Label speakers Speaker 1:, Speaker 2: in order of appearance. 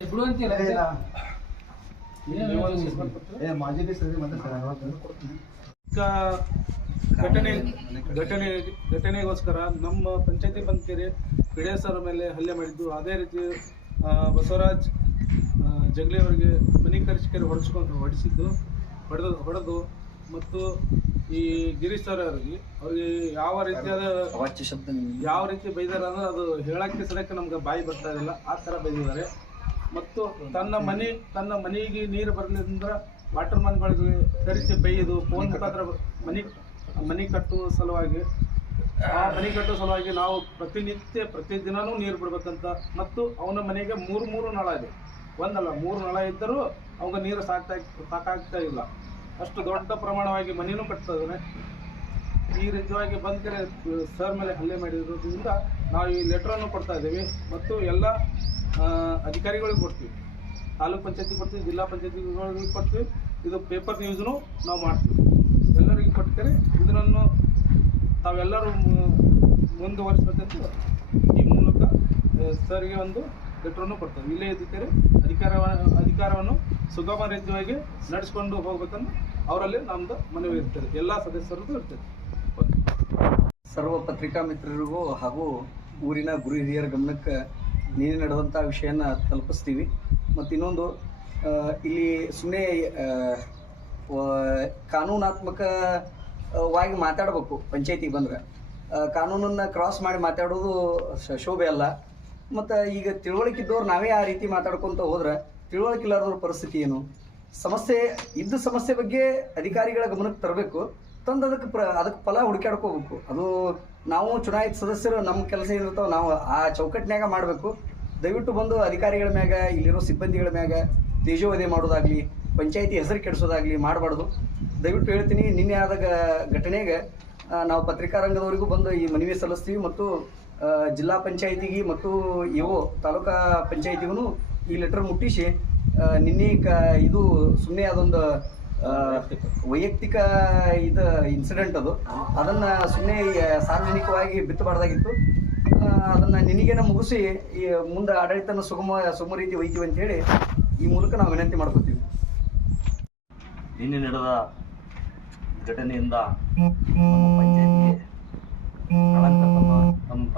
Speaker 1: ಸುಳ್ಳು
Speaker 2: ಆಗ್ತದೆ ಸರಿ
Speaker 3: ಘಟನೆ ಘಟನೆ ಘಟನೆಗೋಸ್ಕರ ನಮ್ಮ ಪಂಚಾಯತಿ ಬಂದ್ಕೆರೆ ಪಿಡೆ ಸರ್ ಮೇಲೆ ಹಲ್ಲೆ ಮಾಡಿದ್ದು. ಅದೇ ರೀತಿ ಬಸವರಾಜ್ ಜಗಲಿ ಅವರಿಗೆ ಮನಿ ಕರ್ಚಿಕೆರೆ ಹೊಡೆಸ್ಕೊಂಡು ಹೊಡಿಸಿದ್ದು, ಹೊಡೆದು ಹೊಡೆದು ಮತ್ತು ಈ ಗಿರೀಶ್ ಸರ್ ಅವರಿಗೆ ಅವ್ರಿಗೆ ಯಾವ ರೀತಿಯಾದ
Speaker 2: ವಾಚ್ಯ ಶಬ್ದ
Speaker 3: ಯಾವ ರೀತಿ ಬೈದಾರ ಅಂದ್ರೆ ಅದು ಹೇಳಕ್ಕೆ ಸಡಕ್ಕೆ ನಮ್ಗೆ ಬಾಯಿ ಬರ್ತಾ ಇಲ್ಲ ಆ ಥರ ಬೈದಿದ್ದಾರೆ. ಮತ್ತು ತನ್ನ ಮನೆ ತನ್ನ ಮನೆಗೆ ನೀರು ಬರಲಿಲ್ಲ ವಾಟರ್ ಮ್ಯಾನ್ಗಳಿಗೆ ಕರೆಸಿ ಬೈದು ಫೋನ್ ಮುಖಾಂತರ ಮನೆ ಮನೆ ಕಟ್ಟುವ ಸಲುವಾಗಿ ಆ ಮನೆ ಕಟ್ಟುವ ಸಲುವಾಗಿ ನಾವು ಪ್ರತಿನಿತ್ಯ ಪ್ರತಿದಿನನೂ ನೀರು ಬಿಡ್ಬೇಕಂತ ಮತ್ತು ಅವನ ಮನೆಗೆ ಮೂರು ಮೂರು ನಳ ಇದೆ. ಒಂದಲ್ಲ ಮೂರು ನಳ ಇದ್ದರೂ ಅವಾಗ ನೀರು ಸಾಕ್ತಾ ಸಾಕಾಗ್ತಾ ಇಲ್ಲ. ಅಷ್ಟು ದೊಡ್ಡ ಪ್ರಮಾಣವಾಗಿ ಮನೆಯೂ ಕಟ್ತಾ ಈ ರೀತಿಯಾಗಿ ಬಂದರೆ ಸರ್ ಮೇಲೆ ಹಲ್ಲೆ ಮಾಡಿರೋದ್ರಿಂದ ನಾವು ಈ ಲೆಟ್ರನ್ನು ಕೊಡ್ತಾ ಇದ್ದೀವಿ ಮತ್ತು ಎಲ್ಲ ಅಧಿಕಾರಿಗಳಿಗೆ ಕೊಡ್ತೀವಿ. ತಾಲೂಕ್ ಪಂಚಾಯತಿ ಕೊಡ್ತೀವಿ, ಜಿಲ್ಲಾ ಪಂಚಾಯತಿಗಳಿಗೆ ಕೊಡ್ತೀವಿ. ಇದು ಪೇಪರ್ ನ್ಯೂಸ್ನು ನಾವು ಮಾಡ್ತೀವಿ. ಎಲ್ಲರಿಗೂ ಕೊಟ್ಟರೆ ಇದನ್ನು ತಾವೆಲ್ಲರೂ ಮುಂದುವರಿಸ್ಬೇಕಂತ ಈ ಮೂಲಕ ಸರ್ಗೆ ಒಂದು ಲೆಟ್ರನ್ನು ಕೊಡ್ತೇವೆ. ಇಲ್ಲೇ ಇದ್ದರೆ ಅಧಿಕಾರ, ಅಧಿಕಾರವನ್ನು ಸುಗಮ ರೀತಿಯಾಗಿ ನಡೆಸ್ಕೊಂಡು ಹೋಗ್ಬೇಕಂತ ಅವರಲ್ಲಿ ನಮ್ದು ಮನವಿ ಇರ್ತದೆ. ಎಲ್ಲ ಸದಸ್ಯರದ್ದು ಇರ್ತದೆ.
Speaker 4: ಸರ್ವ ಪತ್ರಿಕಾ ಮಿತ್ರರಿಗೂ ಹಾಗೂ ಊರಿನ ಗುರು ಹಿರಿಯರ ಗಮನಕ್ಕೆ ನೀನು ನಡೆದಂಥ ವಿಷಯನ ತಲುಪಿಸ್ತೀವಿ. ಮತ್ತು ಇನ್ನೊಂದು ಇಲ್ಲಿ ಸುಮ್ಮನೆ ಕಾನೂನಾತ್ಮಕವಾಗಿ ಮಾತಾಡಬೇಕು ಪಂಚಾಯತಿಗೆ ಬಂದ್ರೆ. ಕಾನೂನನ್ನು ಕ್ರಾಸ್ ಮಾಡಿ ಮಾತಾಡೋದು ಶೋಭೆ ಅಲ್ಲ. ಮತ್ತು ಈಗ ತಿಳುವಳಿಕೆ ಇದ್ದವ್ರು ನಾವೇ ಆ ರೀತಿ ಮಾತಾಡ್ಕೊತ ಹೋದ್ರೆ, ತಿಳುವಳಿಕೆ ಇಲ್ಲಾರ್ದವ್ರ ಪರಿಸ್ಥಿತಿ ಏನು? ಸಮಸ್ಯೆ, ಇದ್ದ ಸಮಸ್ಯೆ ಬಗ್ಗೆ ಅಧಿಕಾರಿಗಳ ಗಮನಕ್ಕೆ ತರಬೇಕು. ತಂದು ಅದಕ್ಕೆ ಪ್ರ, ಅದಕ್ಕೆ ಫಲ ಹುಡುಕಾಡ್ಕೋಬೇಕು ಅದು ನಾವು ಚುನಾಯಿತ ಸದಸ್ಯರು, ನಮ್ಮ ಕೆಲಸ ಏನಿರ್ತಾವೆ ನಾವು ಆ ಚೌಕಟ್ಟಿನಾಗ ಮಾಡಬೇಕು. ದಯವಿಟ್ಟು ಬಂದು ಅಧಿಕಾರಿಗಳ ಮ್ಯಾಗ, ಇಲ್ಲಿರೋ ಸಿಬ್ಬಂದಿಗಳ ಮ್ಯಾಗ ತೇಜೋವಧೆ ಮಾಡೋದಾಗಲಿ, ಪಂಚಾಯಿತಿ ಹೆಸರು ಕೆಡಿಸೋದಾಗಲಿ ಮಾಡಬಾರ್ದು. ದಯವಿಟ್ಟು ಹೇಳ್ತೀನಿ, ನಿನ್ನೆ ಆದ ಘಟನೆಗೆ ನಾವು ಪತ್ರಿಕಾ ರಂಗದವರಿಗೂ ಬಂದು ಈ ಮನವಿ ಸಲ್ಲಿಸ್ತೀವಿ ಮತ್ತು ಜಿಲ್ಲಾ ಪಂಚಾಯಿತಿಗೆ ಮತ್ತು ಇವು ತಾಲೂಕಾ ಪಂಚಾಯತಿಗೂ ಈ ಲೆಟರ್ ಮುಟ್ಟಿಸಿ ನಿನ್ನೆ ಕ ಇದು ಸುಮ್ಮನೆ ಅದೊಂದು ವೈಯಕ್ತಿಕ ಇದು ಇನ್ಸಿಡೆಂಟ್ ಅದು. ಅದನ್ನ ಸುಮ್ಮನೆ ಸಾರ್ವಜನಿಕವಾಗಿ ಬಿತ್ತಬಾರ್ದಾಗಿತ್ತು ಅದನ್ನ ನಿನಗೇನ ಮುಗಿಸಿ, ಈ ಮುಂದೆ ಆಡಳಿತನ ಸುಗಮ ಸುಗಮ ರೀತಿ ಒಯ್ತೀವಿ ಅಂತ ಹೇಳಿ ಈ ಮೂಲಕ ನಾವು ವಿನಂತಿ ಮಾಡ್ಕೋತೀವಿ.
Speaker 5: ನಿನ್ನೆ ನಡೆದ ಘಟನೆಯಿಂದ ನಮ್ಮ ಪಂಚಾಯತಿಗೆ ಕಳಂಕ ತಮ್ಮ-